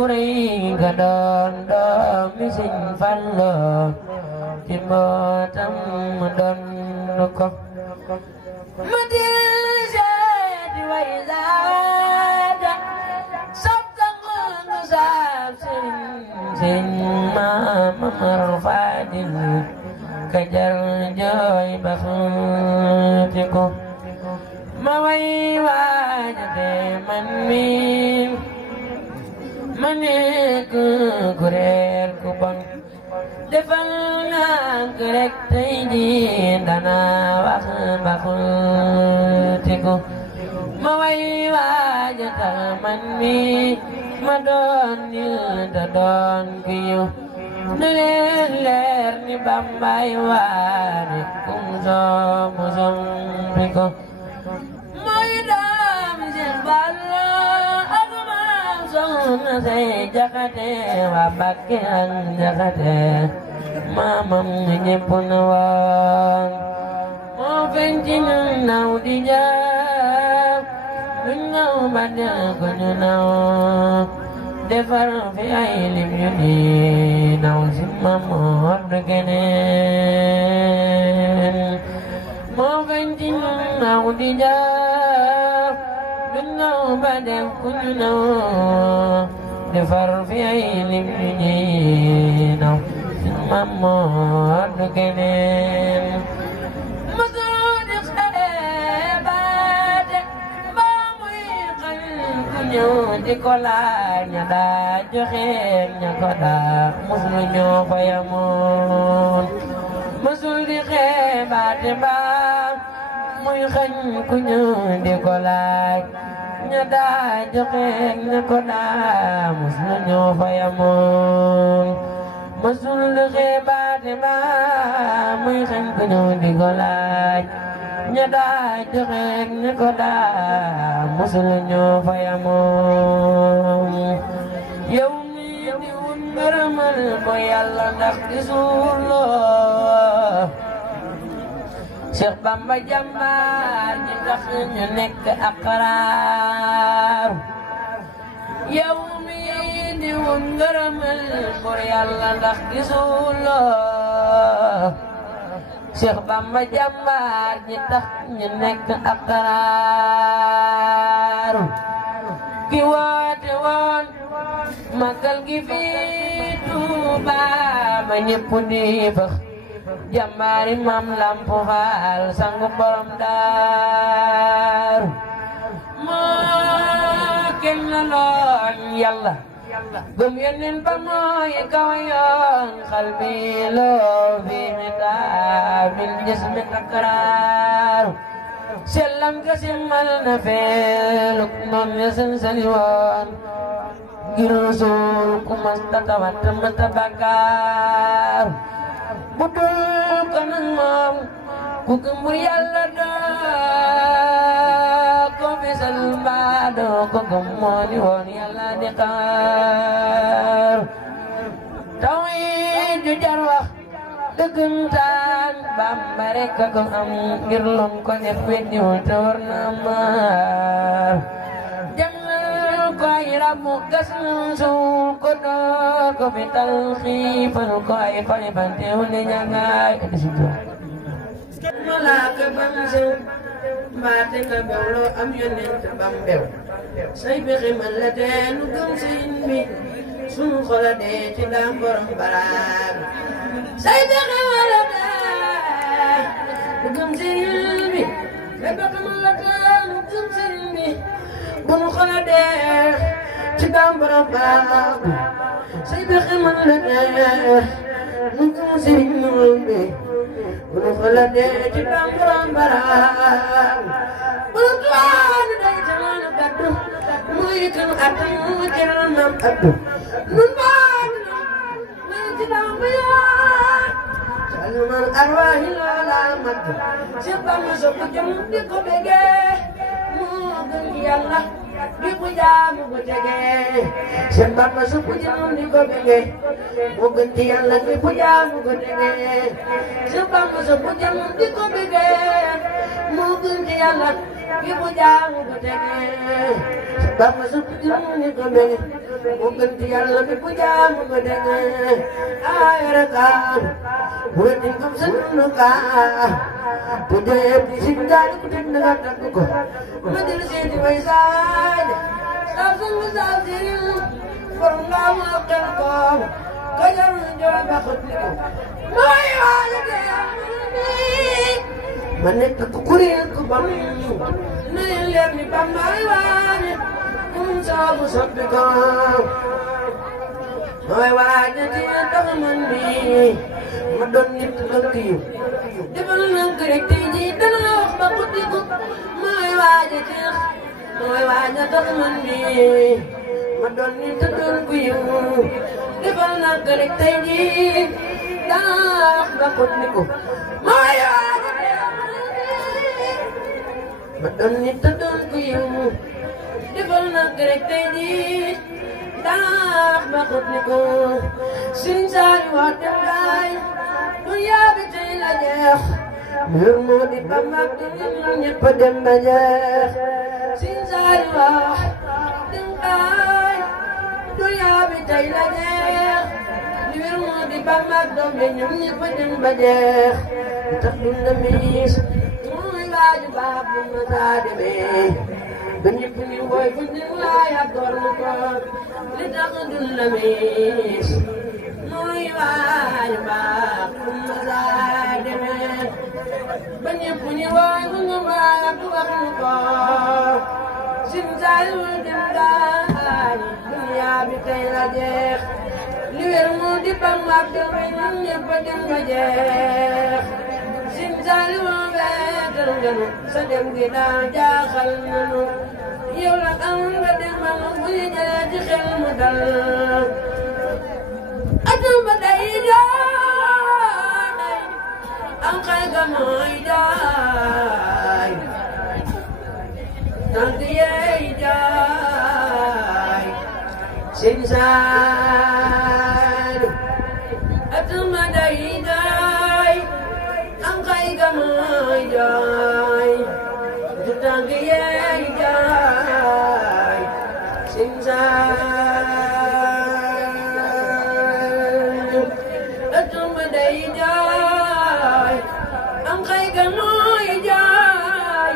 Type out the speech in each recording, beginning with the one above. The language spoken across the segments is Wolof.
kuring kadon dom sing fallo timotam don kok madil jadi waizada sabtang nusab sing marfadin kajar joy bakhtiku mawai wajate manmi manek kurer kubang defal nang kerek taydi dana bakhtiku mawai wajate manmi madon dadon kiyu neler ni bambay wari kung som piko moy dam jembala aku masong say jakate wabake ang jakate mamam nyepunawan mo benjin nau dijab nau badal kunyunau defar fi ay lim yuni naw simma mohor kenen mo ventin naw dijab naw badem kunyuno defar fi ay lim yuni naw simma mohor kenen di kolanya da joxe nya ko da musul ñoo fayamoon musul di xebaate ba muy xañ ku ñu di kolaj nya da joxe nya ko da musul ñoo fayamoon musul di xebaate ba muy xañ ku ñu di kolaj nyada joxe ne ko da musul ñoo fayamoon yow mi di wun ngërëmal bo Yàlla ndax gisuloo Cheikh Bamba jàmbaar ji tax ñu nekk aqraar yow mi di wun ngërëmal bo Yàlla ndax gisuloo Cheikh Bamba jàmbaar ji tax ñu nekk aqraar ki woote woon magal gi fi Tuuba ma ñépp di fax jàmbaari Maam Lamp Faal sangu borom daar moo kenn la loon Yàlla gëm Yonent ba mooy kaw yoon xalbi loo fi mitaabil jismi takraar sellam ka simmal na feeluk noon ya sansani woon ngir Rasuul ku mas tatawat mata bakkaar bu dul ko nag moom ku gëm Yàlla doo ko bisal mbaa doo ko gëm moo ni woon Yàlla di xaar tawhiid ju jar wax dëggantaan Bamba rekk a ko am ngir lum ko def weddiwul te war na maar jàngal ko ay rabu gas suul ko door ko fital xiifal ko ay falibantew ne ñangaay malaaka bam sew mbaate nga bewloo am Yonent bam bew say pexe man la tee nu gëm sëriñ bi sunu xola dee ci daam borom baraag say pexe man la tee nu gëm sëriñ bi say pexe man la tee nu gëm sëriñ bi bunu xola dee ci daam borom baraag say pexe man la tee nu gëm sëriñ bi bunu xola dee ci daam borom baraag bunu tuwaanu day jamaanu kaddu muy kanu atam mu jël nam addu nun baat muy ci daam bu yaat salman arwaahi loola mat si Bamba so ko jëm di ko bégee moo gën Yàlla di ko jaamu ko tegee si Bamba so ko jëm di ko bégee moo gën Yàlla di ko jaamu ko tegee si Bamba so ko jëm di ko bégee moo gën yàlla ki bu jaamu ko tege sabab ma supp ni ko bege mu gën ci yàlla ki bu jaamu ko tege ay rakaan mu di ko sunu ka bu dee di singal ku tin nga takk ko ma dil seeti way saaj sa sunu sa sirin borom nga mu akkal ko kajar jola ba xut ni ko mooy waale dee ma nekk ku kuréel ku bam na leen leer ni Bambaay waane kum saabu soppi ko mooy waane ci tax man bi ma doon nit bëgg yu defal nank rek tey ji dana wax ba guddi ko mooy waaje ci mooy waaje tax man bi ma doon nit bëgg yu defal nank rek tey ji dana wax ba guddi ko mooy waaje ma doon nit te doon ku yiw defal nag rek tey jii daax ba xut ni ko sin saay wax dem daay dunya bi tey la jeex mbir moo di Bamba ak ñun ñëpp dem ba jeex sin saay wax dem daay dunya bi tey la jeex mbir moo di Bamba ak doom bi ñun ñëpp dem ba jeex tax dunda miis waaju baax bu ma saa demee ba ñëpp ñu woy fu ñu laaya door na ko li tax dun la miis mooy waaju baax bu ma saa demee ba ñëpp ñu woy fu ñu baax wax na ko sin saay dem daay dunya bi tey la jeex li wér moo di Bamba ak doom bi ñun ñëpp dem ba jeex sin saay sa dem gi daal jaaxal nanu yow la am nga dem ba nga bu ñu jëlee ci xel mu dal atum ba day jaay am xay ga mooy jaay tànk yeey jaay sin saay atum ba day jaay am xay ga mooy jaay du tànk yeey jaay sin saay atum ba day jaay am xay ga mooy jaay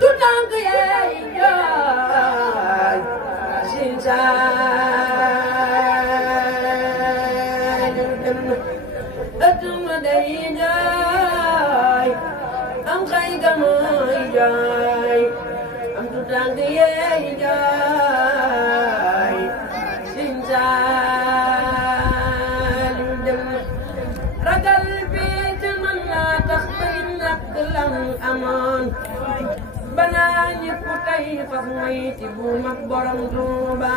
du tànk yeey jaay sin saay atum ba day jaay am xay ga mooy jaay am tu tànk yeey jaay sin saali dem ragal bi te mën naa tax bay nakk lam amoon banaa ñëpp tey faf moyti bu mag borom Tuuba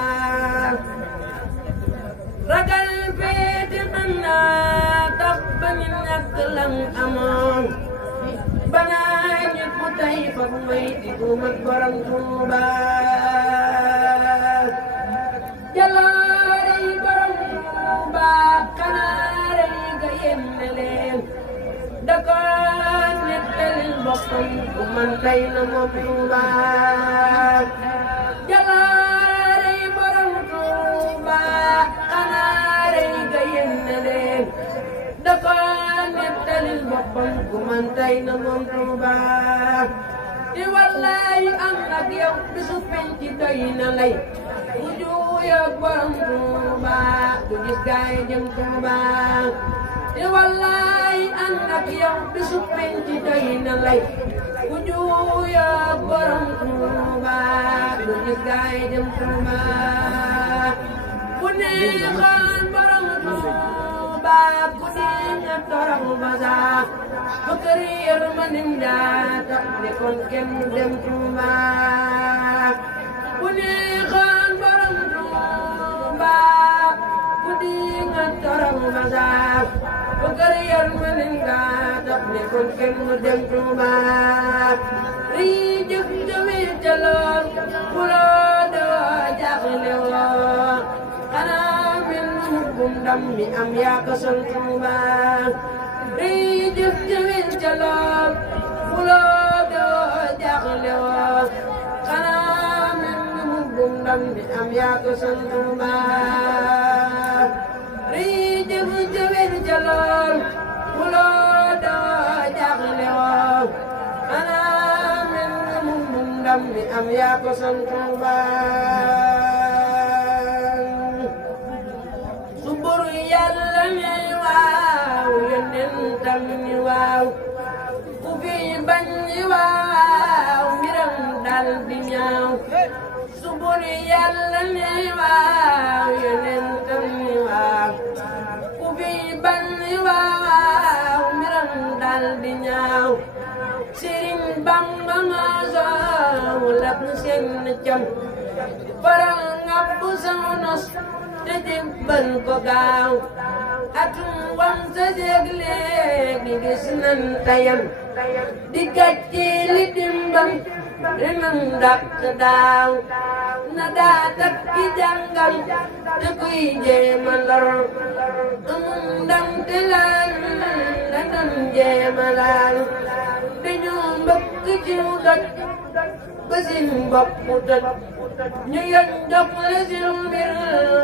ragal bi te mën naa tax bay nakk lam amoon banaa ñëpp tey faf moyti bu mag borom Tuuba jaloore yi borom Tuuba kanaare yi ga yemme leen da ko nettali boppam bu man tey na moom Tuuba jaloore yi borom Tuuba kanaare yi ga yemme leen da ko nettali boppam bu man tey na moom Tuuba di wallaay am ak yow bisu penc doy na lay mu juuyoo borom Tuuba du gis gaay jëm Tuuba di wallaay am ak yow bisu penc doy na lay mu juuyoo borom Tuuba du gis gaay jëm Tuuba bu neexoon borom Tuuba ku di nga torox ba sax ba kër yërmandim jaata ne kon kenn dem Tuuba bu neexoon borom Tuuba ku di nga torox ba sax ba kër yërmandim jaata ne kon kenn dem Tuuba rii jëf jëmee ca lool fuloo doo jaaxle woo xanaa mel nu mubbum ndam mi am yaa ko sol Tuuba rii jëf jëmee ca lool fuloo doo ndam bi am yaa ko sant rii jëf jëwén ca lool wuloo doo jaaxle woo xanaa mel nga mu ndam bi am yaa ko sant su buru yàlla ne waaw yonentam ni waaw ku fi bañ ni waaw mbiram dal di ñaaw su buru yàlla ne waaw yonentam ni waaw ku fi bañ ni waaw mbiram dal di ñaaw Sëriñ Bamba ma soow lak seen cam faral ngàbb sama nos te jébbal ko gaaw atum wam sa jéeg léegi gis nan tayam di gàcce li dimbam renam dàq daaw na daa takki jàngam te kuy jéema lor amum ndam te laal la doon jéema laal dañu mbëkk ciw doj basin bopp toj ñu yoñ dok la sil mbir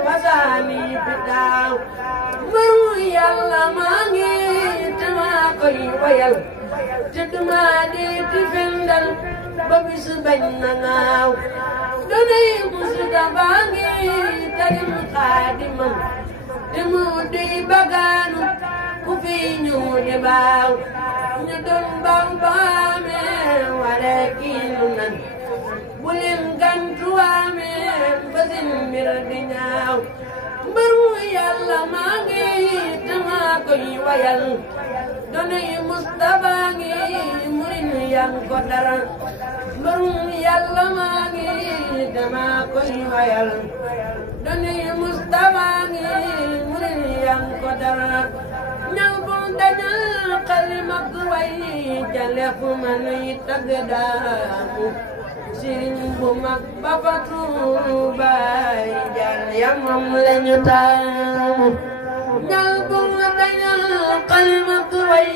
wasaani pitaaw mbaru yàlla maa ngi te maa koy wayal te duma di ti fendal ba bis bañ na ngaaw donay musu dabaa ngi tarim xaadimam te mu di bagaanu ku fi ñu di baaw ñu doon baaw baamee wala kiinu nan bu leen gantuwaamee basin mbir di ñaaw mbaru yàlla maa ngi te maa koy wayal donay Mustafa ngi murin yan ko dara mbaru yàlla maa ngi te maa koy wayal donay Mustafa ngi murin yan ko dara ñaw bu dañal xalimak way jalefu ma nuy tagg daamu Sëriñ bu mag ba fa Tuubaay jal ya moom lañu taamu ñaw bu dañal xalimak way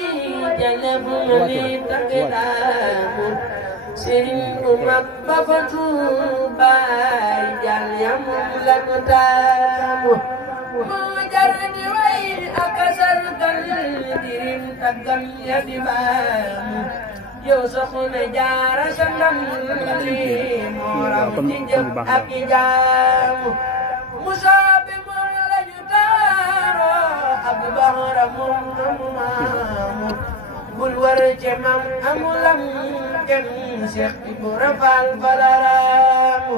jalefu ma nuy tagg daamu Sëriñ bu mag ba fa Tuubaay jal ya moom lañu taamu moo jar di way ak sargal dirim taggam ya di baamu yow soxna Jaara sa ndam li moo raw ci jëf ak i jaamu Musaa bi moom lañu taaro ak Bahra moom namu maamu bul war ce mam amulam kenn Seex Ibra Faal balaraamu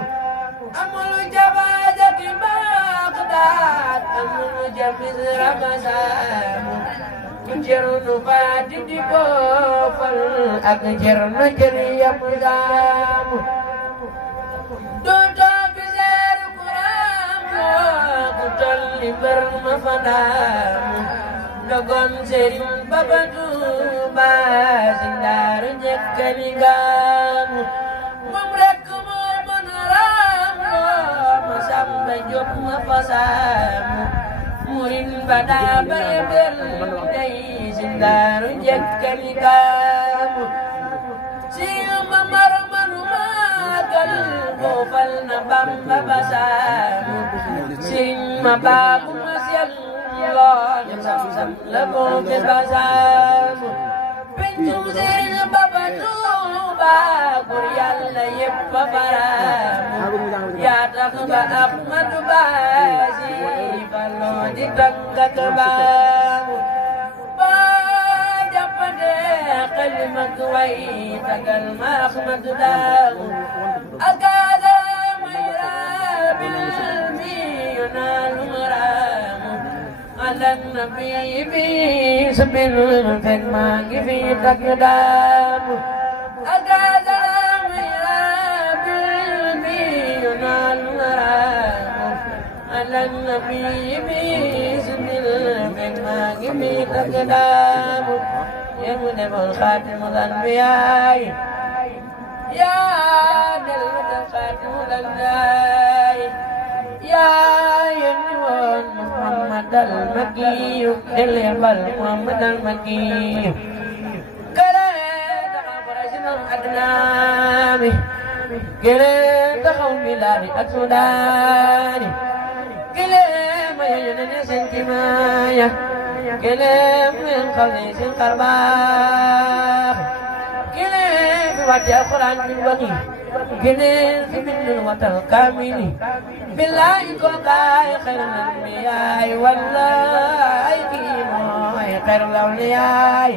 amulu jabaaja ki Bagdaad amulu jamis ramasaamu Cerno Faati di boofal ak cerno jëriyam gaamu dootoo fi seeru Quraan ku tolli mbër ma fa daamu dogon Sëriñ Baba Tuuba si ndaaru njëkkani gaamu moom rekk moo mën a raamu ma Samba Jóob ma fa saamu murin bada berbel day sindaru jekkani kaamu siyama marmaru magal gofal na Bamba basaamu sin ma babu masyal lool sam la boke basaamu pencu sin Baba Tuuba gur Yàlla yépp baraamu yaa tax ba Ahmadu Baasi faloo di tàggat baamu ba jàppante xalimat way tagal ma Ahmadu daamu akaada mayra bil mi yunaalu maraamu ala nabi bi sabil fekk maa ngi fi tagg daamu akaada mayra bil mi yunaalu maraamu ala nabi bi sabil fekk maa ngi fi tagg daamu yemu demoon xaatimul anbiyaay yaa dellu xaatimul anbiyaay yaa yónni woon Muhammad al-Makkiyu delebal Muhammad al-Makkiyu kere taxa barasinom adnaami kere taxaw bilaadi ak sudaani gëléem ya yónnee seen kimaaya gëléem leen xaw ne seen xarbaax gëléem fi wàcce alxuraan bi waxi gëléem fi bindul watal kaamili billaay ko kaay xayrul anbiyaay wallaay kii mooy xayrul awliyaay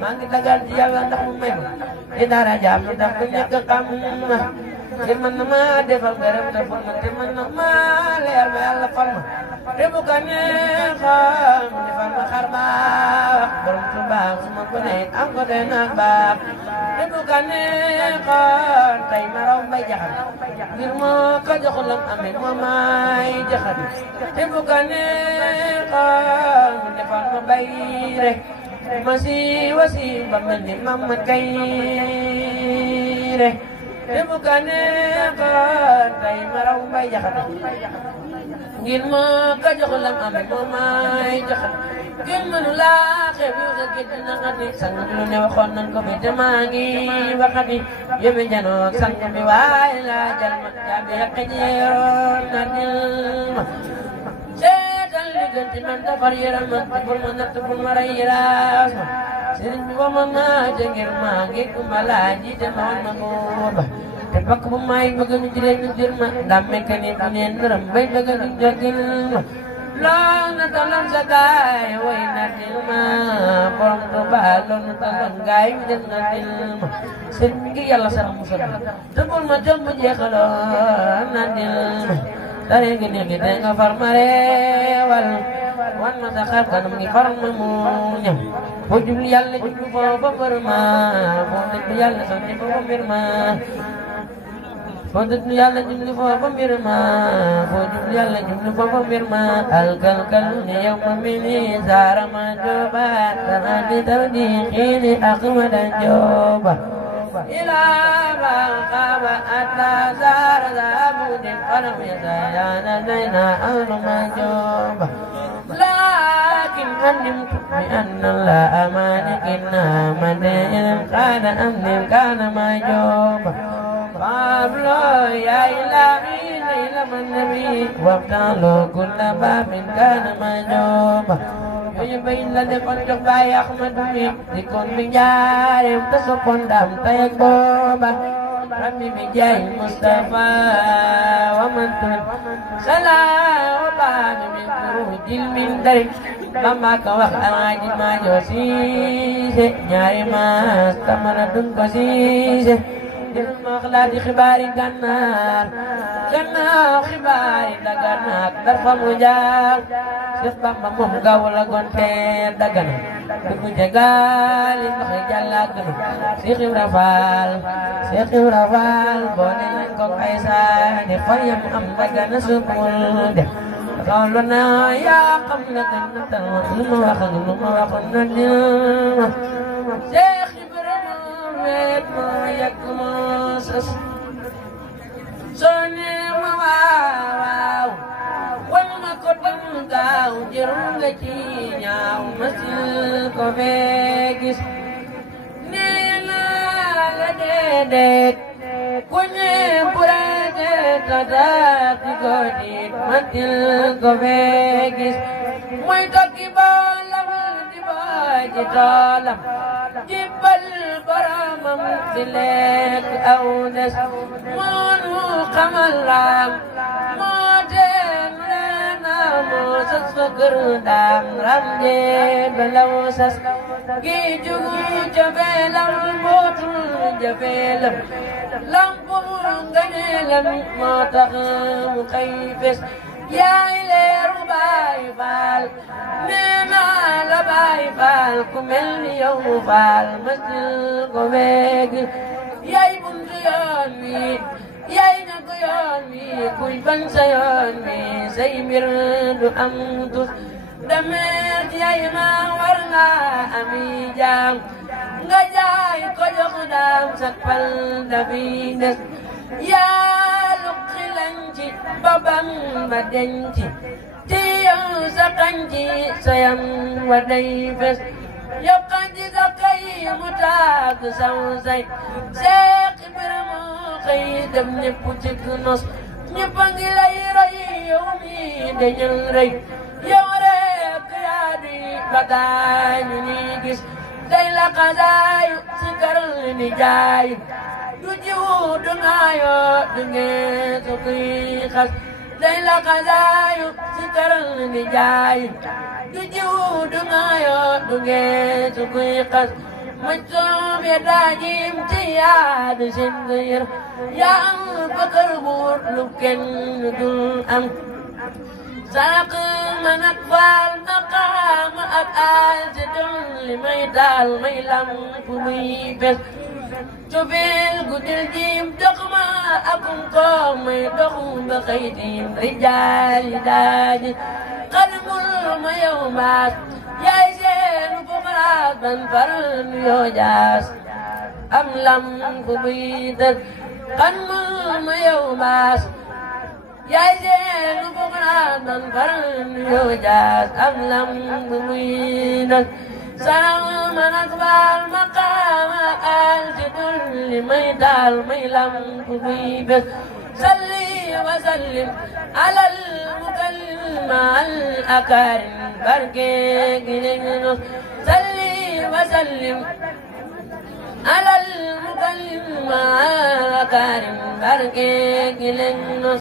maa ngi dagaan ci yàlla ndax mu may ma di dara jaam ci daf ko ñàkk xam ma te mën na ma defal gërëm te ful ma te mën na ma leer ma yàlla fal ma te bu ko neexoon mu defal ma xar baax borom su baax su ma ko nekk am ko doy na baax te bu ko neexoon tey ma raw mbay jaxat ngir moo ko joxul lam amee moo may jaxat te bu ko neexoon mu defal ma bay rek masi wasi ba mel ni Mama Kayre te bu ko neexoon tey ma raw mbay jaxat ngir moo ko joxul lam amee moo may jaxat ngir mënu laa xeeb yu sa géej dina xati sang bi lu ne waxoon nañ ko fi te maa ngi waxati yóbbi janoog sang bi waaye laa jal ma jaabi yàq jeeroon na dil ma seetal li gën ci man defar yaram ma te bul ma natt bul ma rey yaraas ma sëriñ bi wama naa ca ngir maa ngi kumba laa jiite ma woon ma buur ba te bakk bu may bëgg ñu jëlee ñu jël ma ndam mekka ni bu neen nërëm bay bëgg ñu jogil ma loo na talam sa gaay way na dil ma borom Tuuba loo na talam gaay mi des na dil ma sëriñ bi ngi yàlla sarax musal ma te bul ma jom ma jeexaloon na dil ma dare ngi néegi te nga far ma reewal wan ma sa xar kanam ngi far ma muñam foo jublu yàlla jublu foofa mbër ma foo dëgg yàlla sax ni foofa mbir ma foo dëgg yàlla jublu foofa mbir ma foo jublu yàlla jublu foofa mbir ma alkalkal ni yow ma mini saara ma jooba dana di daw di xiini Ahmada jooba ilaa ma xaaba atta saara saabu di xalam ya sayaana dayna ahlu ma jooba لكن علمت بأن الله مالكنا مدين كان أمن كان مجوبا قبل يا إلهي ليل من نبي وابتعلوا كل باب كان مجوبا يبين لدي قد باي أحمد بي لكل بجار تصفن دم تيكبوبا ربي بجاي مصطفى ومن تن سلام وبعد من خروج من درك لما كوخ أراجي ما جوسيسي ñaari mas tamara dun ko siise dil makhlaati xibaari gànnaar gannaaw xibaari daganaak dafa mu jaar Seex Bamba moom gaw la gonte dagana dugg ca gaali ndoxe jàllaak gënu Seex Ibra Faal boole nañ ko ay saani far yam am dagana sukul de loolu na yaa xam la gën na tal lu ma wax ak lu ma waxoon na dil Seex Ibra weet moo yàgg moo sës soo ne ma waaw wal ma ko dem gaaw jëru nga ci ñaaw masil ko fee gis nee naa la déedéet ku ne purade tataati ko diit masil ko fee gis mooy tokki boolam di booj ci toolam jibbal boromam di lekk aw des moonu xamal raam moo teen reena moo sas fa kër daam ram dee belaw sas gi jugu jabeelam mootul jabeelam lampu nganeelam moo tax mu xëy fes yaay leeru Baay Faal nee naa la Baay Faal ku mel ni yow Faal masil ko beeg yaay buntu yoon wi yaay ñagu yoon wi kuy bañ sa yoon wi say mbir du am tus dameet yaay ma war nga ami jaam nga jaay ko jox daam sak pal dafi des yaa luqi lanci babam ba denci ci yow sa kanci sayam wa day fes yow kanci sa kay mu taag saw say Seex Ibra moo xëy dem ñëpp ci nos ñëpp a ngi lay roy yow mi dañal rëy yow rek yaa di bataay ñu ni gis day la xasaayu si karal ni jaayu du jiw du ngaayoo du ngeen su kuy xas day la xasaayu si karal ni jaayu du jiw du ngaayoo du ngeen su kuy xas ma coom ya daajim ci yaa du seen ngir yaa am bakar buur lu kenn dul am sarak man ak faal maqaama ak aal si dolli may daal may lamp muy bes cofeel gudil jiim dox ma akum ko may doxu ba xëy diim rijaali daaji xadimul ma yow maas yaay seenu fuqaraat ban faral yoo jaas am lamp muy dës xadimul ma yow maas yaay seenu fuqaraat ban faral yoo jaas am lamp muy dës saram man ak baal maqaama al si dolli may daal may lamp muy bés salli wa sallim alal mukallim al akarim barke gi nos salli wa sallim alal mukallim al akarim barke gi nos